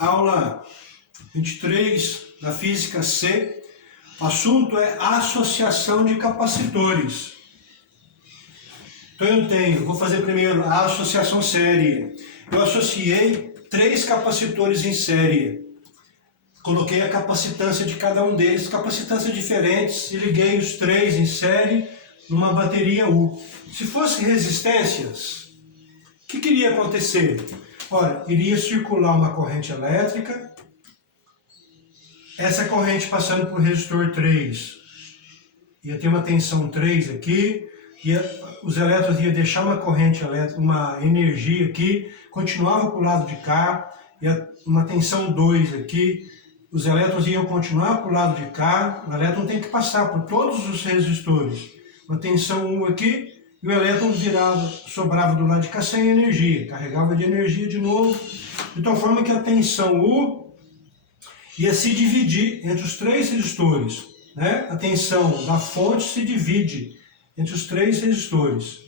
aula 23 da Física C. O assunto é associação de capacitores. Então vou fazer primeiro a associação série. Eu associei 3 capacitores em série. Coloquei a capacitância de cada um deles, capacitâncias diferentes, e liguei os 3 em série numa bateria U. Se fosse resistências, o que iria acontecer? Olha, iria circular uma corrente elétrica, essa corrente passando por resistor 3, ia ter uma tensão 3 aqui, os elétrons iam deixar uma corrente elétrica, uma energia aqui, continuava para o lado de cá, ia uma tensão 2 aqui, os elétrons iam continuar para o lado de cá, o elétron tem que passar por todos os resistores, uma tensão 1 aqui, e o elétron sobrava do lado de cá sem energia, carregava de energia de novo, de tal forma que a tensão U ia se dividir entre os 3 resistores, né? A tensão da fonte se divide entre os 3 resistores.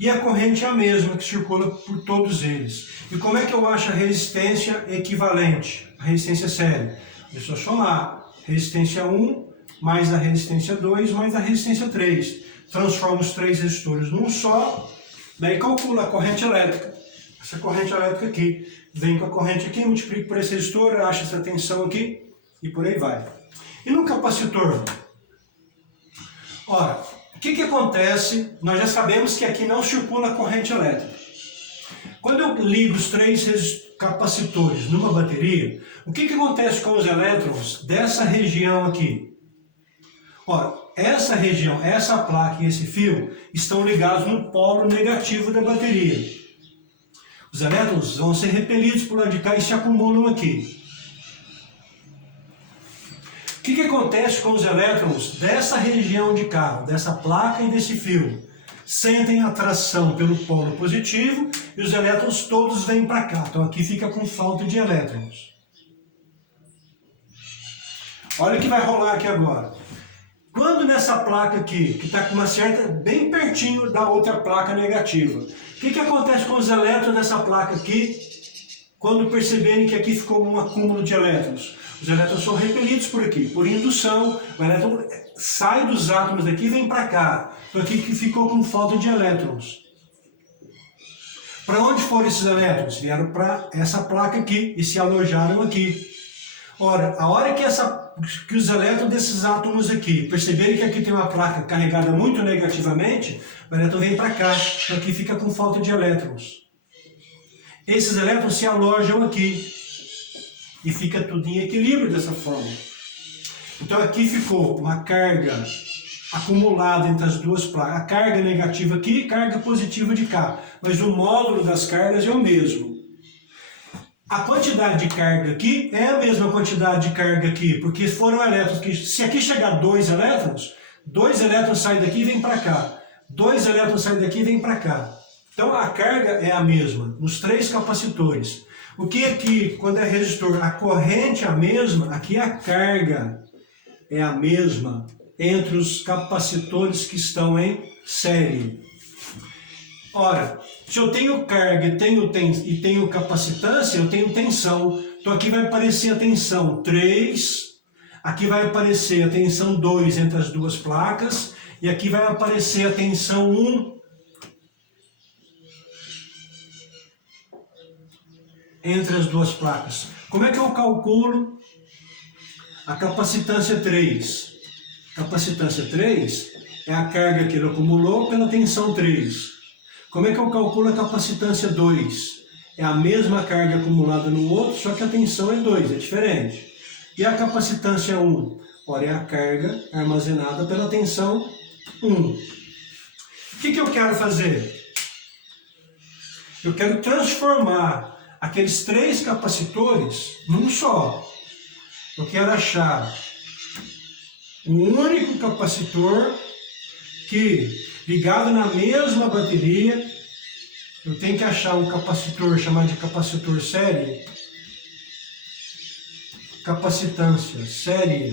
E a corrente é a mesma, que circula por todos eles. E como é que eu acho a resistência equivalente, a resistência séria? É só somar resistência 1 mais a resistência 2 mais a resistência 3. Transforma os 3 resistores num só, daí calcula a corrente elétrica. Essa corrente elétrica aqui, vem com a corrente aqui, multiplica por esse resistor, acha essa tensão aqui e por aí vai. E no capacitor? Ora, o que acontece? Nós já sabemos que aqui não circula corrente elétrica. Quando eu ligo os 3 capacitores numa bateria, o que acontece com os elétrons dessa região aqui? Ora, essa região, essa placa e esse fio estão ligados no polo negativo da bateria. Os elétrons vão ser repelidos por lá de cá e se acumulam aqui. O que acontece com os elétrons dessa região de cá, dessa placa e desse fio? Sentem atração pelo polo positivo e os elétrons todos vêm para cá. Então aqui fica com falta de elétrons. Olha o que vai rolar aqui agora. Quando nessa placa aqui, que está com uma certa, bem pertinho da outra placa negativa, o que acontece com os elétrons dessa placa aqui, quando perceberem que aqui ficou um acúmulo de elétrons? Os elétrons são repelidos por aqui, por indução, o elétron sai dos átomos daqui e vem para cá. Então aqui que ficou com falta de elétrons. Para onde foram esses elétrons? Vieram para essa placa aqui e se alojaram aqui. Ora, a hora que os elétrons desses átomos aqui perceberem que aqui tem uma placa carregada muito negativamente, o elétron vem para cá, então aqui fica com falta de elétrons. Esses elétrons se alojam aqui e fica tudo em equilíbrio dessa forma. Então aqui ficou uma carga acumulada entre as duas placas, a carga negativa aqui e carga positiva de cá, mas o módulo das cargas é o mesmo. A quantidade de carga aqui é a mesma quantidade de carga aqui, porque foram elétrons que, se aqui chegar 2 elétrons saem daqui e vêm para cá. 2 elétrons saem daqui e vêm para cá. Então a carga é a mesma, nos 3 capacitores. O que aqui, quando é resistor, a corrente é a mesma, aqui a carga é a mesma entre os capacitores que estão em série. Ora, se eu tenho carga e tenho capacitância, eu tenho tensão. Então aqui vai aparecer a tensão 3, aqui vai aparecer a tensão 2 entre as duas placas, e aqui vai aparecer a tensão 1 entre as duas placas. Como é que eu calculo a capacitância 3? Capacitância 3 é a carga que ele acumulou pela tensão 3. Como é que eu calculo a capacitância 2? É a mesma carga acumulada no outro, só que a tensão é 2, é diferente. E a capacitância 1? Ora, é a carga armazenada pela tensão 1. O que eu quero fazer? Eu quero transformar aqueles 3 capacitores num só. Eu quero achar um único capacitor que, ligado na mesma bateria, eu tenho que achar um capacitor chamado de capacitor série, capacitância série,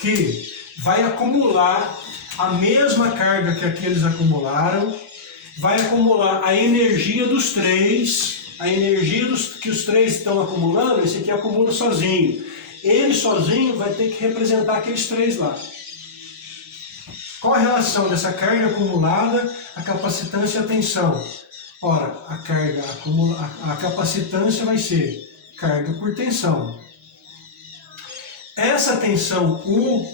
que vai acumular a mesma carga que aqueles acumularam, vai acumular a energia dos 3 a energia que os três estão acumulando, esse aqui acumula sozinho. Ele sozinho vai ter que representar aqueles três lá. Qual a relação dessa carga acumulada, a capacitância e a tensão? Ora, a capacitância vai ser carga por tensão. Essa tensão U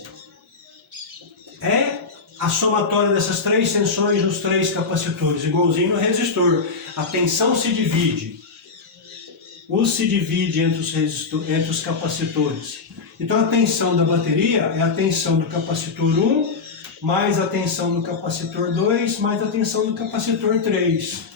é a somatória dessas três tensões nos três capacitores, igualzinho no resistor. A tensão se divide. U se divide entre os capacitores. Então a tensão da bateria é a tensão do capacitor 1, mais a tensão do capacitor 2, mais a tensão do capacitor 3.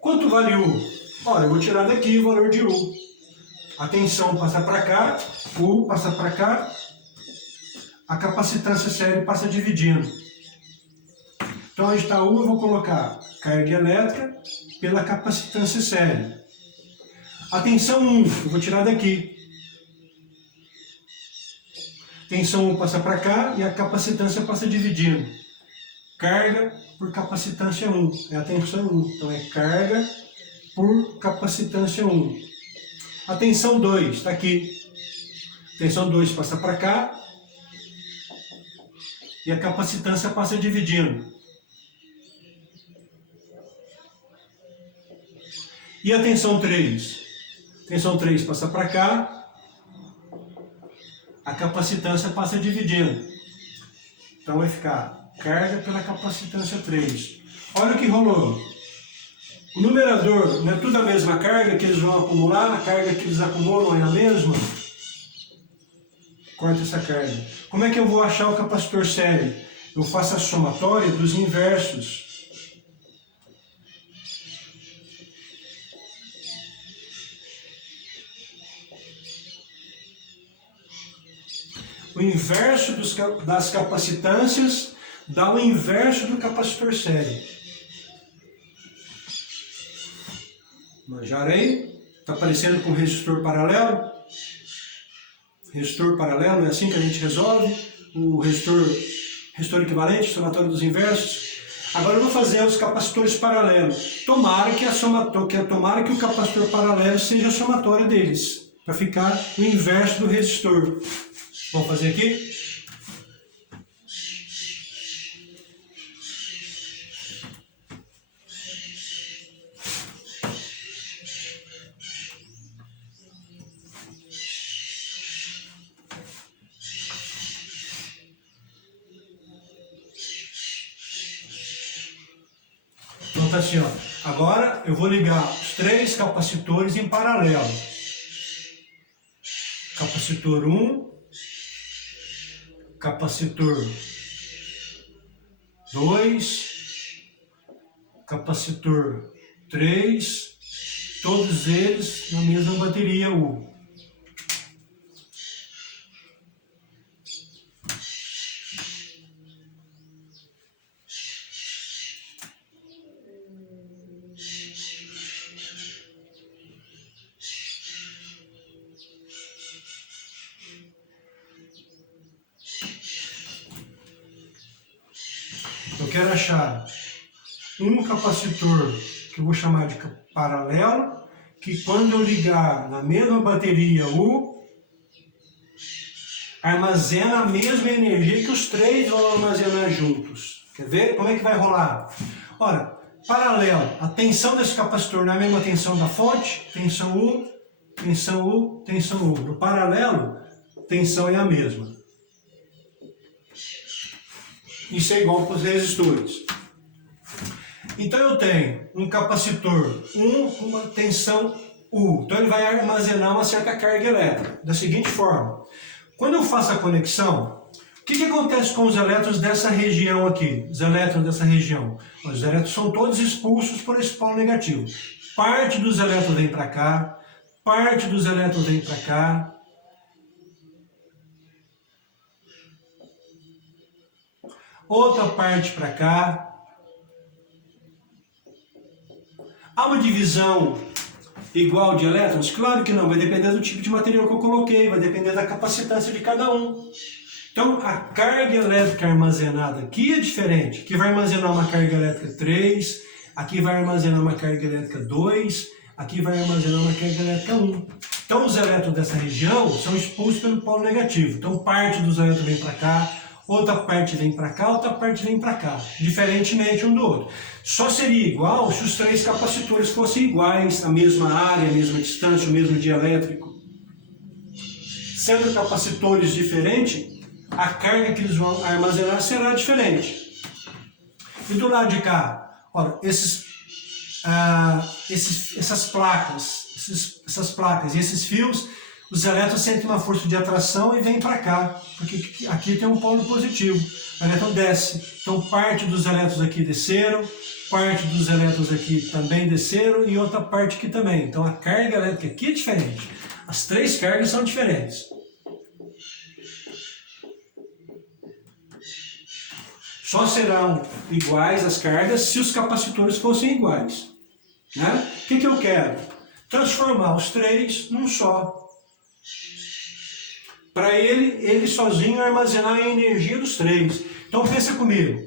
Quanto vale U? Ora, eu vou tirar daqui o valor de U. A tensão passa para cá, U passa para cá, a capacitância série passa dividindo. Então, onde está U, eu vou colocar carga elétrica pela capacitância série. A tensão 1, eu vou tirar daqui. Tensão 1 passa para cá e a capacitância passa dividindo. Carga por capacitância 1, é a tensão 1. Então, é carga por capacitância 1. A tensão 2 está aqui. Tensão 2 passa para cá e a capacitância passa dividindo. E a tensão 3? Tensão 3 passa para cá, a capacitância passa dividindo. Então vai ficar carga pela capacitância 3. Olha o que rolou. O numerador não é tudo a mesma carga que eles vão acumular, a carga que eles acumulam é a mesma? Corta essa carga. Como é que eu vou achar o capacitor série? Eu faço a somatória dos inversos. O inverso das capacitâncias dá o inverso do capacitor série. Manjarei? Está parecendo com resistor paralelo? Resistor paralelo, é assim que a gente resolve? O resistor equivalente, somatório dos inversos. Agora eu vou fazer os capacitores paralelos. Tomara que o capacitor paralelo seja a somatória deles, para ficar o inverso do resistor. Vamos fazer aqui? Então tá assim, ó. Agora eu vou ligar os três capacitores em paralelo. Capacitor 1, capacitor 2, capacitor 3, todos eles na mesma bateria U. Eu quero achar um capacitor que eu vou chamar de paralelo, que quando eu ligar na mesma bateria U, armazena a mesma energia que os três vão armazenar juntos. Quer ver? Como é que vai rolar? Ora, paralelo, a tensão desse capacitor não é a mesma tensão da fonte? Tensão U, tensão U, tensão U. No paralelo, tensão é a mesma. Isso é igual para os resistores. Então eu tenho um capacitor 1 com uma tensão U. Então ele vai armazenar uma certa carga elétrica. Da seguinte forma. Quando eu faço a conexão, o que acontece com os elétrons dessa região aqui? Os elétrons dessa região. Os elétrons são todos expulsos por esse polo negativo. Parte dos elétrons vem para cá, parte dos elétrons vem para cá. Outra parte para cá. Há uma divisão igual de elétrons? Claro que não, vai depender do tipo de material que eu coloquei, vai depender da capacitância de cada um. Então, a carga elétrica armazenada aqui é diferente. Aqui vai armazenar uma carga elétrica 3, aqui vai armazenar uma carga elétrica 2, aqui vai armazenar uma carga elétrica 1. Então, os elétrons dessa região são expulsos pelo polo negativo. Então, parte dos elétrons vem para cá, outra parte vem para cá, outra parte vem para cá, diferentemente um do outro. Só seria igual se os três capacitores fossem iguais, a mesma área, a mesma distância, o mesmo dielétrico. Sendo capacitores diferentes, a carga que eles vão armazenar será diferente. E do lado de cá, olha, essas placas e esses fios, os elétrons sentem uma força de atração e vêm para cá, porque aqui tem um polo positivo. O elétron desce, então parte dos elétrons aqui desceram, parte dos elétrons aqui também desceram e outra parte aqui também. Então a carga elétrica aqui é diferente. As três cargas são diferentes. Só serão iguais as cargas se os capacitores fossem iguais. Né? O que eu quero? Transformar os três num só. Para ele sozinho armazenar a energia dos três. Então pensa comigo.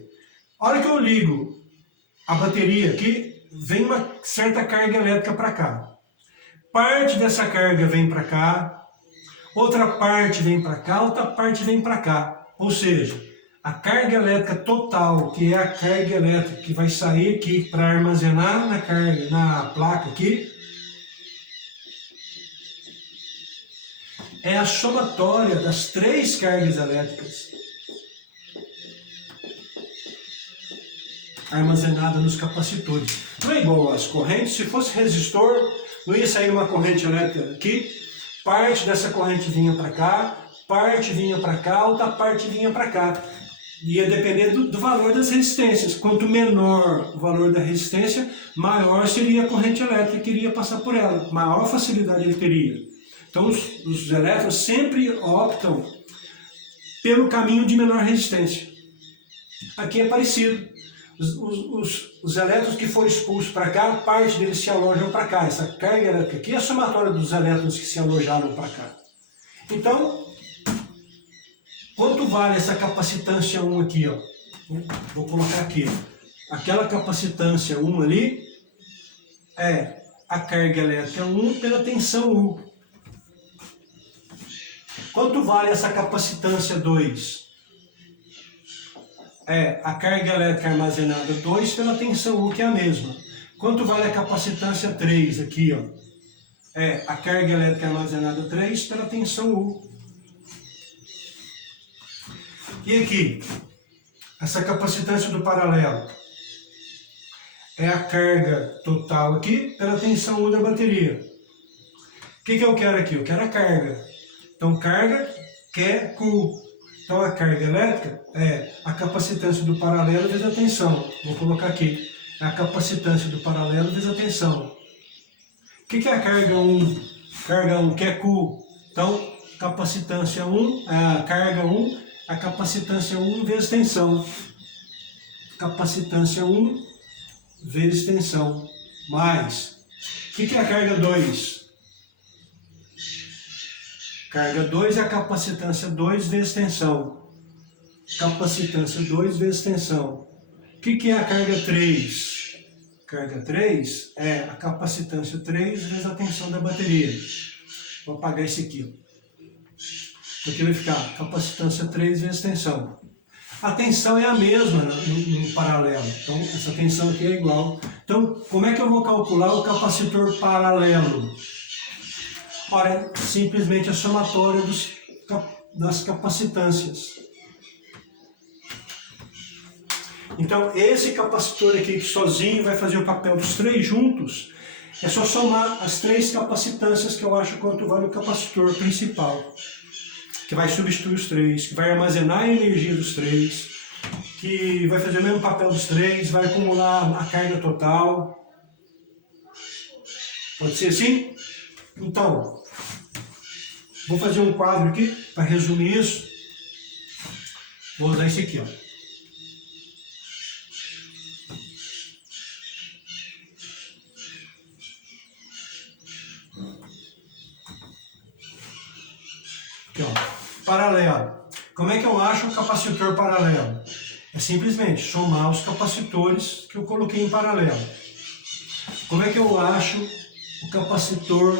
A hora que eu ligo a bateria aqui, vem uma certa carga elétrica para cá. Parte dessa carga vem para cá, outra parte vem para cá, outra parte vem para cá. Ou seja, a carga elétrica total, que é a carga elétrica que vai sair aqui para armazenar na placa aqui, é a somatória das três cargas elétricas armazenadas nos capacitores. Não é igual às correntes. Se fosse resistor, não ia sair uma corrente elétrica aqui, parte dessa corrente vinha para cá, parte vinha para cá, outra parte vinha para cá. Ia depender do valor das resistências. Quanto menor o valor da resistência, maior seria a corrente elétrica que iria passar por ela, maior facilidade ele teria. Então os elétrons sempre optam pelo caminho de menor resistência. Aqui é parecido. Os elétrons que foram expulsos para cá, parte deles se alojam para cá. Essa carga elétrica aqui é a somatória dos elétrons que se alojaram para cá. Então, quanto vale essa capacitância 1 aqui? Ó? Vou colocar aqui. Aquela capacitância 1 ali é a carga elétrica 1 pela tensão 1. Quanto vale essa capacitância 2? É a carga elétrica armazenada 2 pela tensão 1, que é a mesma. Quanto vale a capacitância 3 aqui? Ó? É a carga elétrica armazenada 3 pela tensão 1. E aqui, essa capacitância do paralelo é a carga total aqui pela tensão 1 da bateria. O que eu quero aqui? Eu quero a carga. Então, carga que é Q. Então, a carga elétrica é a capacitância do paralelo vezes a tensão. Vou colocar aqui. É a capacitância do paralelo vezes a tensão. O que é a carga 1? Carga 1 que é Q. Então, capacitância 1, a carga 1, a capacitância 1 vezes tensão. Capacitância 1 vezes tensão. Mais. O que é a carga 2? Carga 2 é a capacitância 2 vezes tensão. Capacitância 2 vezes tensão. O que é a carga 3? Carga 3 é a capacitância 3 vezes a tensão da bateria. Vou apagar esse aqui. Aqui vai ficar capacitância 3 vezes tensão. A tensão é a mesma no paralelo. Então, essa tensão aqui é igual. Então, como é que eu vou calcular o capacitor paralelo? Ora, simplesmente a somatória das capacitâncias. Então, esse capacitor aqui que sozinho vai fazer o papel dos três juntos, é só somar as três capacitâncias que eu acho quanto vale o capacitor principal, que vai substituir os três, que vai armazenar a energia dos três, que vai fazer o mesmo papel dos três, vai acumular a carga total. Pode ser assim? Então, vou fazer um quadro aqui para resumir isso. Vou usar esse aqui, ó. Aqui, ó. Paralelo. Como é que eu acho o capacitor paralelo? É simplesmente somar os capacitores que eu coloquei em paralelo. Como é que eu acho o capacitor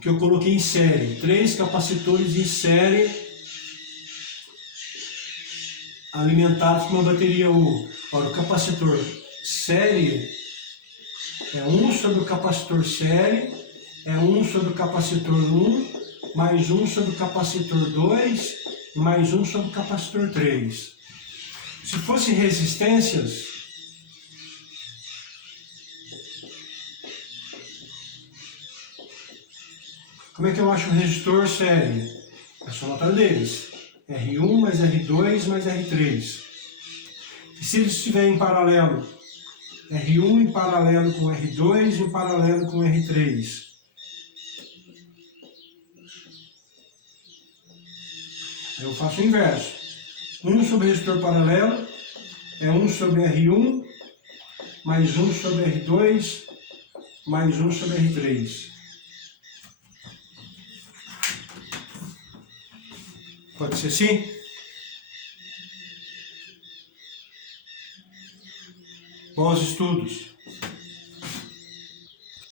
que eu coloquei em série? 3 capacitores em série alimentados com uma bateria U. Ora, o capacitor série é 1 sobre o capacitor série, é 1 sobre o capacitor 1, mais 1 sobre o capacitor 2, mais 1 sobre o capacitor 3. Se fosse resistências, como é que eu acho o resistor série? É a somatória deles. R1 mais R2 mais R3. E se eles estiverem em paralelo, R1 em paralelo com R2 em paralelo com R3. Aí eu faço o inverso. 1 sobre resistor paralelo é 1 sobre R1 mais 1 sobre R2 mais 1 sobre R3. Pode ser assim? Bons estudos!